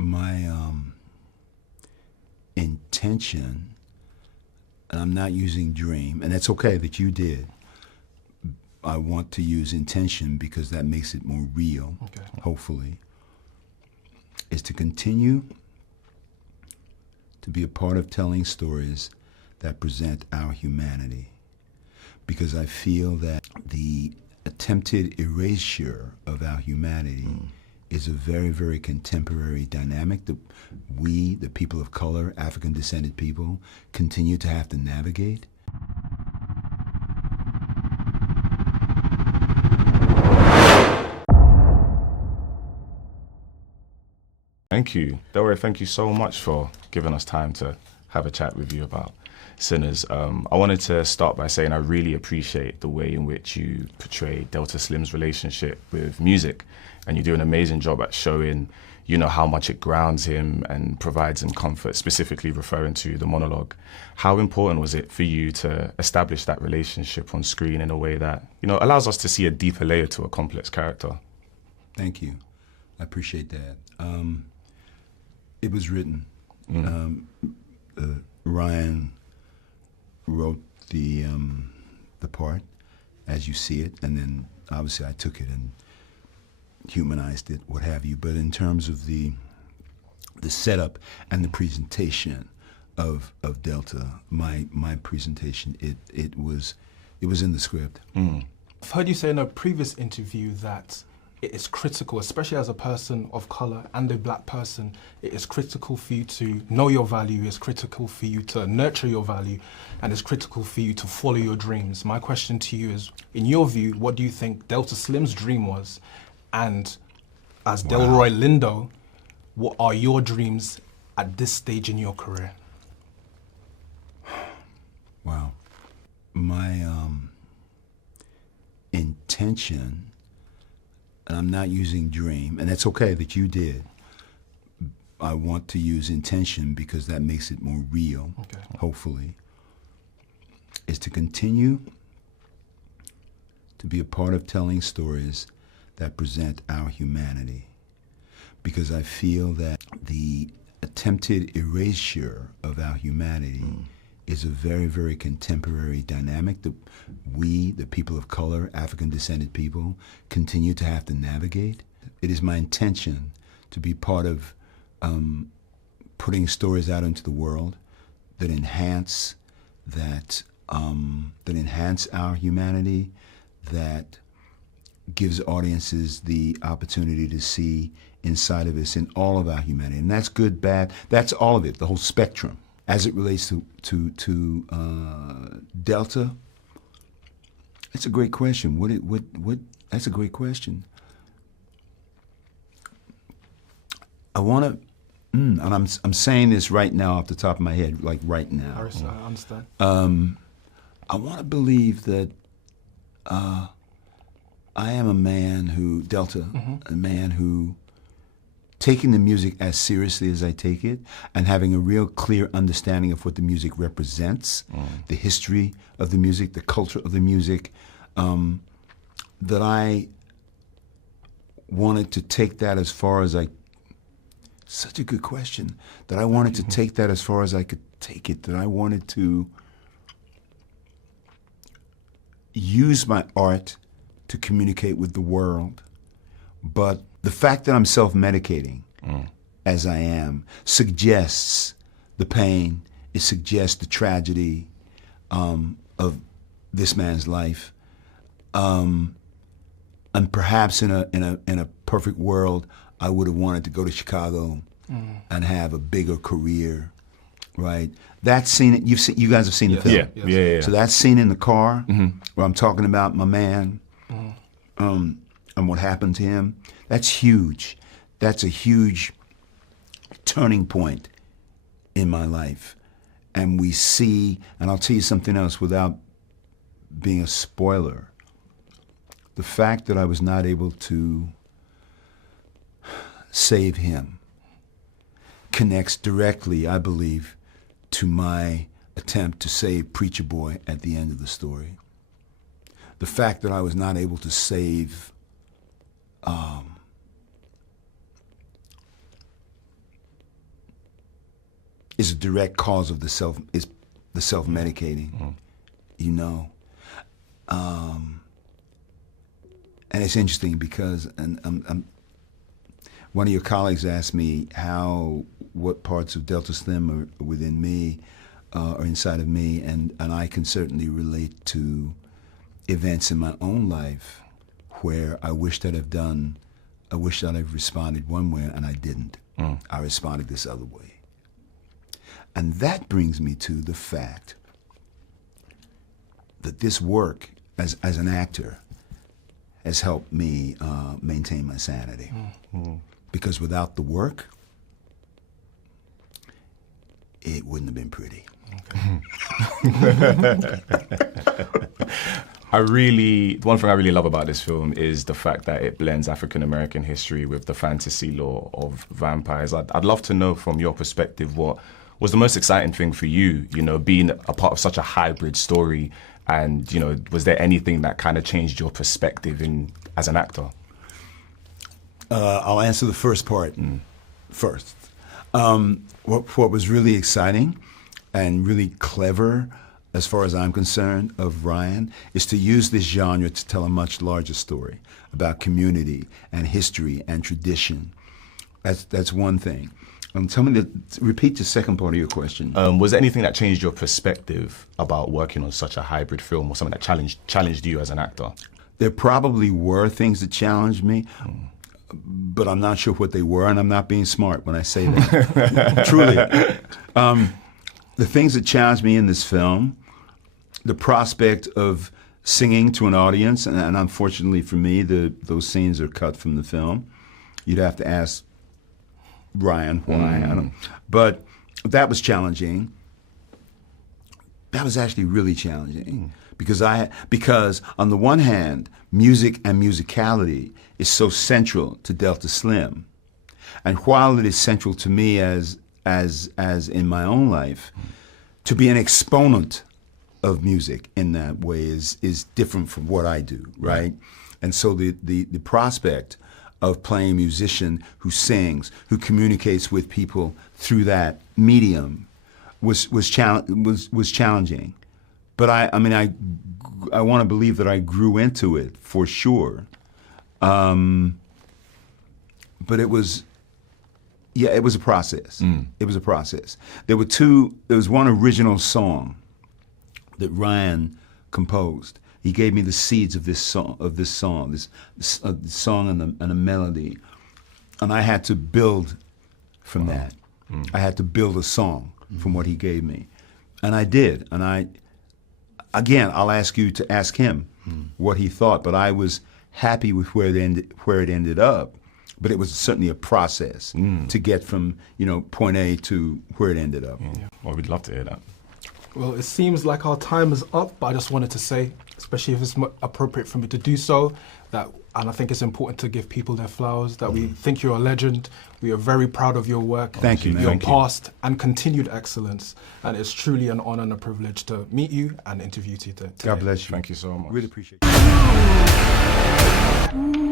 My intention, and I'm not using dream, and it's okay that you did. I want to use intention because that makes it more real, hopefully, is to continue to be a part of telling stories that present our humanity. Because I feel that the attempted erasure of our humanity is a very, very contemporary dynamic that we, the people of color, African-descended people, continue to have to navigate. Thank you. Delroy, thank you so much for giving us time to have a chat with you about Sinners. I wanted to start by saying I really appreciate the way in which you portray Delta Slim's relationship with music, and you do an amazing job at showing, you know, how much it grounds him and provides him comfort, specifically referring to the monologue. How important was it for you to establish that relationship on screen in a way that, you know, allows us to see a deeper layer to a complex character? Thank you. I appreciate that. It was written. Ryan wrote the part as you see it, and then obviously I took it and humanized it, what have you. But in terms of the setup and the presentation of Delta, my presentation, it was in the script. I've heard you say in a previous interview that it is critical, especially as a person of color and a black person, it is critical for you to know your value, it's critical for you to nurture your value, and it's critical for you to follow your dreams. My question to you is, in your view, what do you think Delta Slim's dream was? And as Delroy Lindo, what are your dreams at this stage in your career? Wow. My intention, and I'm not using dream, and it's okay that you did. I want to use intention because that makes it more real, hopefully, is to continue to be a part of telling stories that present our humanity. Because I feel that the attempted erasure of our humanity is a very, very contemporary dynamic that we, the people of color, African-descended people, continue to have to navigate. It is my intention to be part of putting stories out into the world that enhance our humanity, that gives audiences the opportunity to see inside of us in all of our humanity. And that's good, bad, that's all of it, the whole spectrum. As it relates to Delta, it's a great question. That's a great question. I want to, and I'm saying this right now off the top of my head, like right now. I understand. I want to believe that I am a man who, Delta, a man who, taking the music as seriously as I take it and having a real clear understanding of what the music represents, the history of the music, the culture of the music, that I wanted to take that as far as such a good question, that I wanted to take that as far as I could take it, that I wanted to use my art to communicate with the world. But the fact that I'm self-medicating, as I am, suggests the pain, it suggests the tragedy of this man's life. And perhaps in a perfect world, I would have wanted to go to Chicago and have a bigger career, right? That scene, you guys have seen the film. Yeah. So that scene in the car where I'm talking about my man and what happened to him, that's huge. That's a huge turning point in my life. And we see, and I'll tell you something else without being a spoiler, the fact that I was not able to save him connects directly, I believe, to my attempt to save Preacher Boy at the end of the story. The fact that I was not able to save is a direct cause of the self-medicating, you know. And it's interesting because one of your colleagues asked me what parts of Delta Slim are within me, or inside of me, and I can certainly relate to events in my own life where I wished I'd have responded one way and I didn't. I responded this other way. And that brings me to the fact that this work as an actor has helped me maintain my sanity. Because without the work, it wouldn't have been pretty. One thing I really love about this film is the fact that it blends African American history with the fantasy lore of vampires. I'd love to know from your perspective what was the most exciting thing for you, you know, being a part of such a hybrid story, and, you know, was there anything that kind of changed your perspective as an actor? I'll answer the first part first. What was really exciting and really clever, as far as I'm concerned, of Ryan, is to use this genre to tell a much larger story about community and history and tradition. That's one thing. Tell me repeat the second part of your question. Was there anything that changed your perspective about working on such a hybrid film, or something that challenged you as an actor? There probably were things that challenged me, but I'm not sure what they were, and I'm not being smart when I say that. Truly. The things that challenged me in this film, the prospect of singing to an audience, and unfortunately for me, those scenes are cut from the film. You'd have to ask Ryan why. But that was challenging. That was actually really challenging because on the one hand, music and musicality is so central to Delta Slim, and while it is central to me as in my own life, to be an exponent of music in that way is different from what I do, right? And so the prospect of playing a musician who sings, who communicates with people through that medium was challenging. But I want to believe that I grew into it for sure. But it was a process. It was a process. There was one original song that Ryan composed. He gave me the seeds of this song, this song and a melody, and I had to build from that. I had to build a song from what he gave me, and I did. And I'll ask you to ask him what he thought, but I was happy with where it ended up. But it was certainly a process to get from point A to where it ended up. Well, we'd love to hear that. Well, it seems like our time is up, but I just wanted to say, especially if it's appropriate for me to do so, and I think it's important to give people their flowers, that we think you're a legend. We are very proud of your work. Thank you, man. Your past and continued excellence. And it's truly an honor and a privilege to meet you and interview you today. God bless you. Thank you so much. Really appreciate it.